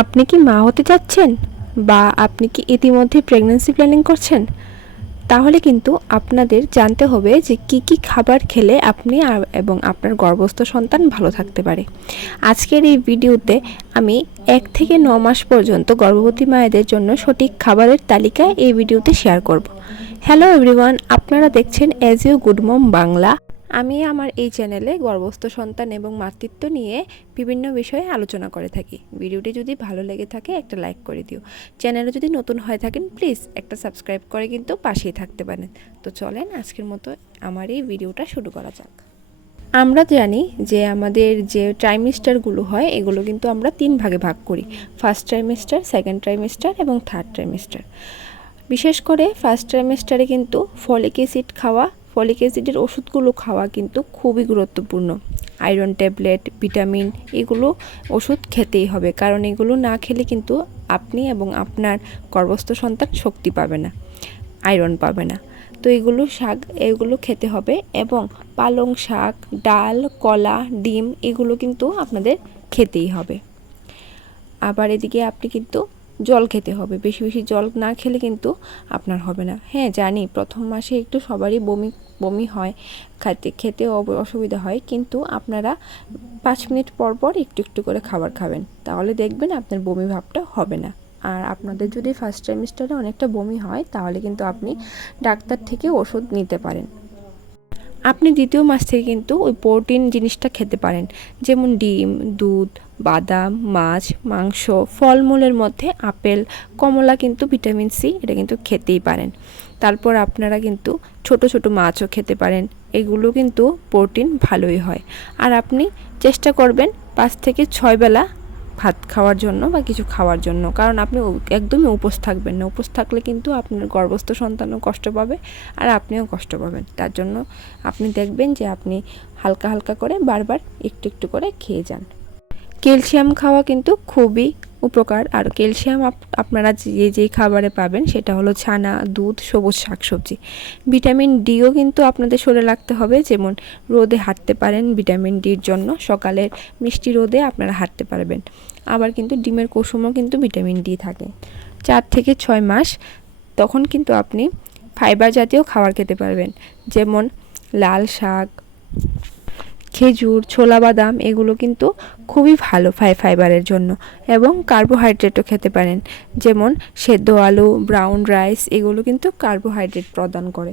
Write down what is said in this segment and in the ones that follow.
আপনি কি মা হতে চাচ্ছেন বা আপনি কি ইতিমধ্যে প্রেগন্যান্সি প্ল্যানিং করছেন? তাহলে কিন্তু আপনাদের জানতে হবে যে কি কি খাবার খেলে আপনি এবং আপনার গর্ভস্থ সন্তান ভালো থাকতে পারে। আজকের এই ভিডিওতে আমি এক থেকে ন মাস পর্যন্ত গর্ভবতী মায়েদের জন্য সঠিক খাবারের তালিকা এই ভিডিওতে শেয়ার করব। হ্যালো এভরিওয়ান আপনারা দেখছেন as you good mom Bangla আমি আমার এই চ্যানেলে গর্ভস্থ সন্তান এবং মাতৃত্ব নিয়ে বিভিন্ন বিষয়ে আলোচনা করে থাকি। ভিডিওটি যদি ভালো লেগে থাকে, একটা লাইক করে দিও। চ্যানেলে যদি নতুন হয়ে থাকেন, প্লিজ একটা সাবস্ক্রাইব করে কিন্তু পাশেই থাকতে পারেন। তো চলেন, আজকের মতো আমার এই ভিডিওটা শুরু করা যাক। আমরা জানি যে আমাদের যে ট্রাইমিস্টারগুলো হয়, এগুলো কিন্তু আমরা তিন ভাগে ভাগ করি। ফার্স্ট ট্রাইমিস্টার সেকেন্ড ট্রাইমিস্টার এবং থার্ড ট্রাইমিস্টার বিশেষ করে ফার্স্ট ট্রাইমিস্টারে কিন্তু ফলিক অ্যাসিড খাওয়া ফলিক অ্যাসিডের ওষুধগুলো খাওয়া কিন্তু খুবই গুরুত্বপূর্ণ। আয়রন ট্যাবলেট, ভিটামিন এগুলো ওষুধ খেতেই হবে, কারণ এগুলো না খেলে কিন্তু আপনি এবং আপনার গর্ভস্থ সন্তান শক্তি পাবে না, আয়রন পাবে না। তো এগুলো শাক, এগুলো খেতে হবে এবং পালং শাক, ডাল, কলা, ডিম এগুলো কিন্তু আপনাদের খেতেই হবে। আবার এদিকে আপনি কিন্তু জল খেতে হবে। বেশি বেশি জল না খেলে কিন্তু আপনার হবে না। হ্যাঁ জানি প্রথম মাসে একটু সবারই বমি বমি হয়, খেতে খেতে অসুবিধা হয়, কিন্তু আপনারা পাঁচ মিনিট পর পর একটু একটু করে খাবার খাবেন। তাহলে দেখবেন আপনার বমি ভাবটা হবে না। আর আপনাদের যদি ফার্স্ট ট্রাইমিস্টারে অনেকটা বমি হয়, তাহলে কিন্তু আপনি ডাক্তার থেকে ওষুধ নিতে পারেন। আপনি দ্বিতীয় মাস থেকে কিন্তু ওই প্রোটিন জিনিসটা খেতে পারেন। যেমন ডিম, দুধ, বাদাম, মাছ, মাংস, ফলমূলের মধ্যে আপেল, কমলা কিন্তু ভিটামিন সি, এটা কিন্তু খেতেই পারেন। তারপর আপনারা কিন্তু ছোট ছোট মাছও খেতে পারেন। এগুলো কিন্তু প্রোটিন ভালোই হয়। আর আপনি চেষ্টা করবেন পাঁচ থেকে ছয় বেলা ভাত খাওয়ার জন্য বা কিছু খাওয়ার জন্য। কারণ আপনি একদমই উপোস থাকবেন না। উপোস থাকলে কিন্তু আপনার গর্ভস্থ সন্তানও কষ্ট পাবে আর আপনিও কষ্ট পাবেন। তার জন্য আপনি দেখবেন যে আপনি হালকা হালকা করে বারবার একটু একটু করে খেয়ে যান। ক্যালসিয়াম খাওয়া কিন্তু খুবই উপকার। আর ক্যালসিয়াম আপ- আপনারা যে যে খাবারে পাবেন সেটা হলো ছানা, দুধ, সবুজ শাকসবজি। ভিটামিন ডিও কিন্তু আপনাদের শরীরে রাখতে হবে। যেমন রোদে হাঁটতে পারেন ভিটামিন ডির জন্য। সকালের মিষ্টি রোদে আপনারা হাঁটতে পারবেন। আবার কিন্তু ডিমের কুসুমও কিন্তু ভিটামিন ডি থাকে। চার থেকে ছয় মাস তখন কিন্তু আপনি ফাইবার জাতীয় খাবার খেতে পারবেন। যেমন লাল শাক খেজুর ছোলা বাদাম এগুলো কিন্তু খুবই ভালো ফাই ফাইবারের জন্য এবং কার্বোহাইড্রেটও খেতে পারেন। যেমন সেদ্ধ আলু ব্রাউন রাইস এগুলো কিন্তু কার্বোহাইড্রেট প্রদান করে।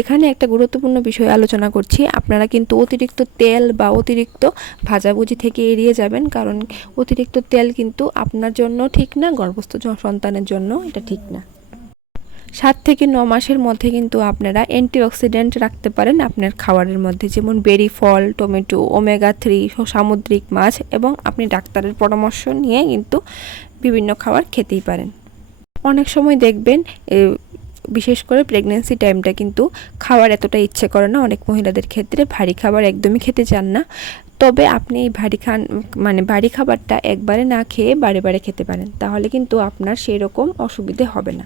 এখানে একটা গুরুত্বপূর্ণ বিষয় আলোচনা করছি। আপনারা কিন্তু অতিরিক্ত তেল বা অতিরিক্ত ভাজাভুজি থেকে এড়িয়ে যাবেন কারণ অতিরিক্ত তেল কিন্তু আপনার জন্য ঠিক না, গর্ভস্থ সন্তানের জন্য এটা ঠিক না। সাত থেকে ন মাসের মধ্যে কিন্তু আপনারা অ্যান্টিঅক্সিডেন্ট রাখতে পারেন আপনার খাবারের মধ্যে, যেমন বেরি ফল, টমেটো ওমেগা থ্রি সামুদ্রিক মাছ এবং আপনি ডাক্তারের পরামর্শ নিয়ে কিন্তু বিভিন্ন খাবার খেতেই পারেন। অনেক সময় দেখবেন বিশেষ করে প্রেগনেন্সি টাইমটা কিন্তু খাওয়ার এতটা ইচ্ছে করে না, অনেক মহিলাদের ক্ষেত্রে ভারী খাবার একদমই খেতে চান না। তবে আপনি এই ভারী খান মানে ভারী খাবারটা একবারে না খেয়ে বারে বারে খেতে পারেন, তাহলে কিন্তু আপনার সেই রকম অসুবিধে হবে না।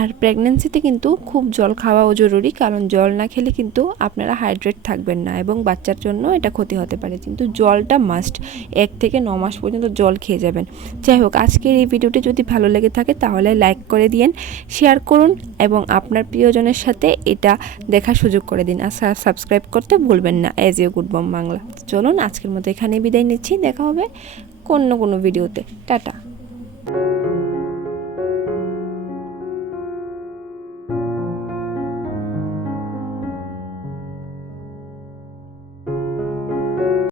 আর প্রেগনেন্সিতে কিন্তু খুব জল খাওয়াও জরুরি, কারণ জল না খেলে কিন্তু আপনারা হাইড্রেট থাকবেন না এবং বাচ্চার জন্য এটা ক্ষতি হতে পারে। কিন্তু জলটা মাস্ট এক থেকে ন মাস পর্যন্ত জল খেয়ে যাবেন। যাই হোক, আজকের এই ভিডিওটি যদি ভালো লেগে থাকে তাহলে লাইক করে দিন শেয়ার করুন এবং আপনার প্রিয়জনের সাথে এটা দেখার সুযোগ করে দিন। আর সাবস্ক্রাইব করতে ভুলবেন না। As you good mom Bangla. চলুন, আজকের মতো এখানে বিদায় নিচ্ছি। দেখা হবে অন্য কোনো ভিডিওতে টাটা।